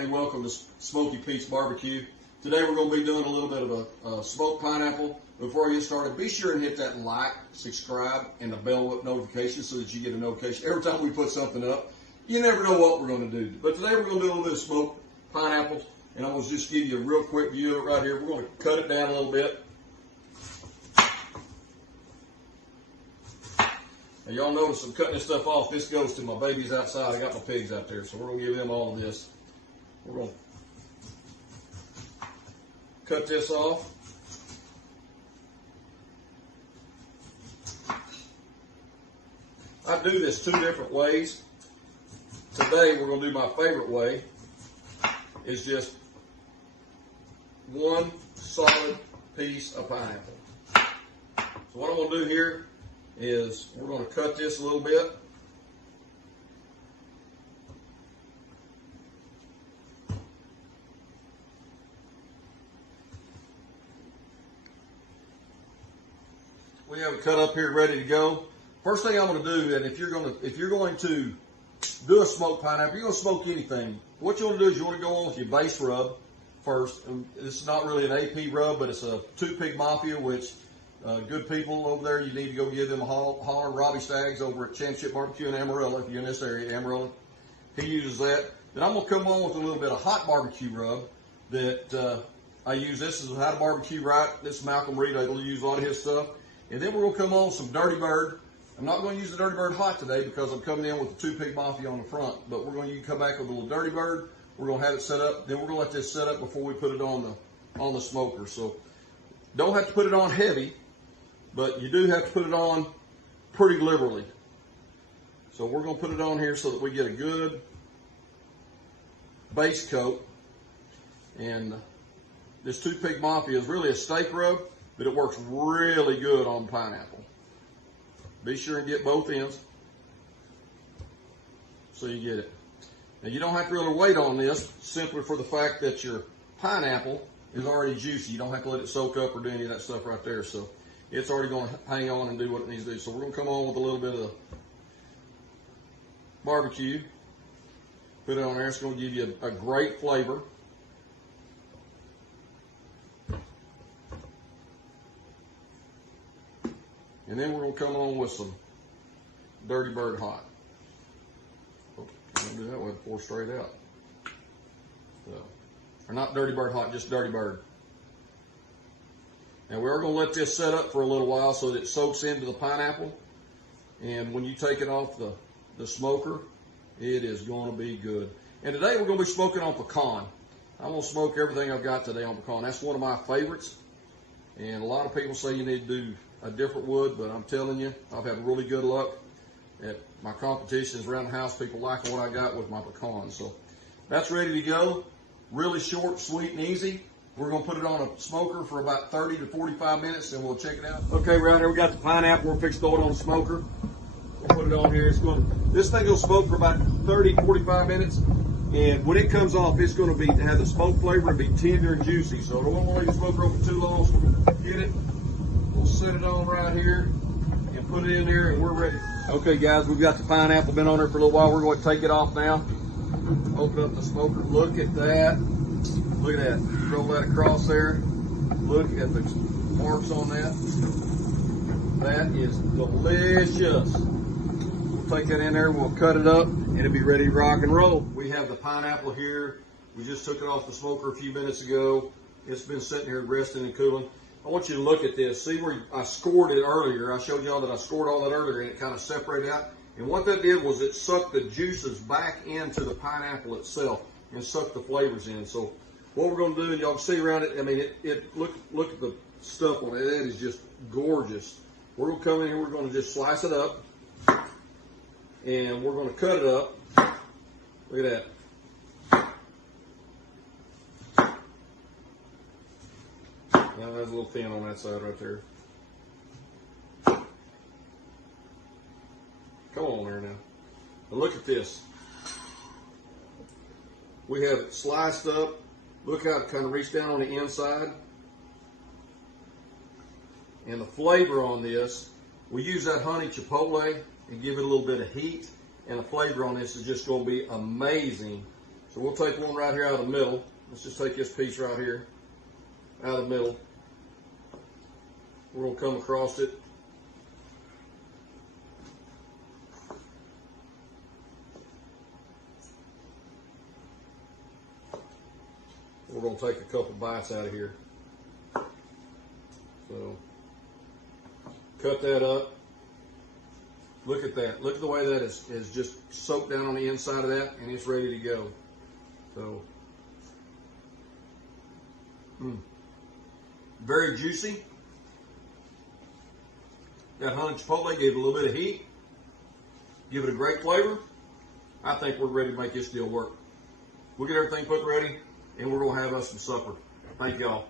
Hey, welcome to Smoky Pete's Barbecue. Today we're going to be doing a little bit of a smoked pineapple. Before I get started, be sure and hit that like, subscribe, and the bell notification so that you get a notification every time we put something up. You never know what we're going to do. But today we're going to do a little bit of smoked pineapples, and I'm going to just give you a real quick view of it right here. We're going to cut it down a little bit. Now, y'all notice I'm cutting this stuff off. This goes to my babies outside. I got my pigs out there, so we're going to give them all of this. We're going to cut this off. I do this two different ways. Today we're going to do my favorite way. It's just one solid piece of pineapple. So what I'm going to do here is we're going to cut this a little bit. We have it cut up here ready to go. First thing I'm going to do, and if you're going to do a smoked pineapple, you're going to smoke anything. What you want to do is you want to go on with your base rub first. And this is not really an AP rub, but it's a two-pig Mafia, which good people over there, you need to go give them a holler. Robbie Staggs over at Championship Barbecue in Amarillo, if you're in this area, Amarillo, he uses that. Then I'm going to come on with a little bit of hot barbecue rub that I use. This is how to barbecue right. This is Malcolm Reed. I use a lot of his stuff. And then we're going to come on with some Dirty Bird. I'm not going to use the Dirty Bird hot today because I'm coming in with the two-pig Mafia on the front. But we're going to come back with a little Dirty Bird. We're going to have it set up. Then we're going to let this set up before we put it on the smoker. So don't have to put it on heavy, but you do have to put it on pretty liberally. So we're going to put it on here so that we get a good base coat. And this two-pig Mafia is really a steak rub, but it works really good on pineapple. Be sure and get both ends so you get it. Now you don't have to really wait on this simply for the fact that your pineapple is already juicy. You don't have to let it soak up or do any of that stuff right there. So it's already going to hang on and do what it needs to do. So we're going to come on with a little bit of barbecue. Put it on there. It's going to give you a great flavor. And then we're going to come on with some Dirty Bird hot. I'm going to do that way, pour straight out. So, or not Dirty Bird hot, just Dirty Bird. Now we are going to let this set up for a little while so that it soaks into the pineapple. And when you take it off the smoker, it is going to be good. And today we're going to be smoking on pecan. I'm going to smoke everything I've got today on pecan. That's one of my favorites. And a lot of people say you need to do a different wood, but I'm telling you, I've had really good luck at my competitions around the house. People liking what I got with my pecans. So that's ready to go. Really short, sweet, and easy. We're going to put it on a smoker for about 30 to 45 minutes, and we'll check it out. Okay, right here we got the pineapple. We're fixing to throw it on the smoker. We'll put it on here. This thing will smoke for about 30, 45 minutes. And when it comes off, it's going to have the smoke flavor and be tender and juicy. So I don't want to leave the smoker open too long, so we're going to get it. We'll set it on right here and put it in there, and we're ready. Okay, guys, we've got the pineapple been on there for a little while. We're going to take it off now. Open up the smoker. Look at that. Look at that. Roll that across there. Look at the marks on that. That is delicious. We'll take that in there. We'll cut it up, and it'll be ready to rock and roll. We have the pineapple here. We just took it off the smoker a few minutes ago. It's been sitting here resting and cooling. I want you to look at this. See where I scored it earlier. I showed y'all that I scored all that earlier, and it kind of separated out. And what that did was it sucked the juices back into the pineapple itself and sucked the flavors in. So what we're going to do, and y'all can see around it, I mean, look at the stuff on it. That is just gorgeous. We're going to come in here. We're going to just slice it up, and we're going to cut it up. Look at that. Now that's a little thin on that side right there. Come on there now. Now look at this. We have it sliced up. Look how it kind of reached down on the inside. And the flavor on this, we use that honey chipotle and give it a little bit of heat. And the flavor on this is just going to be amazing So we'll take one right here out of the middle. Let's just take this piece right here out of the middle. We're going to come across it. We're going to take a couple bites out of here. So cut that up. Look at that. Look at the way that is just soaked down on the inside of that, and it's ready to go. So, very juicy. That honey chipotle gave it a little bit of heat. Give it a great flavor. I think we're ready to make this deal work. We'll get everything put ready, and we're going to have us some supper. Thank y'all.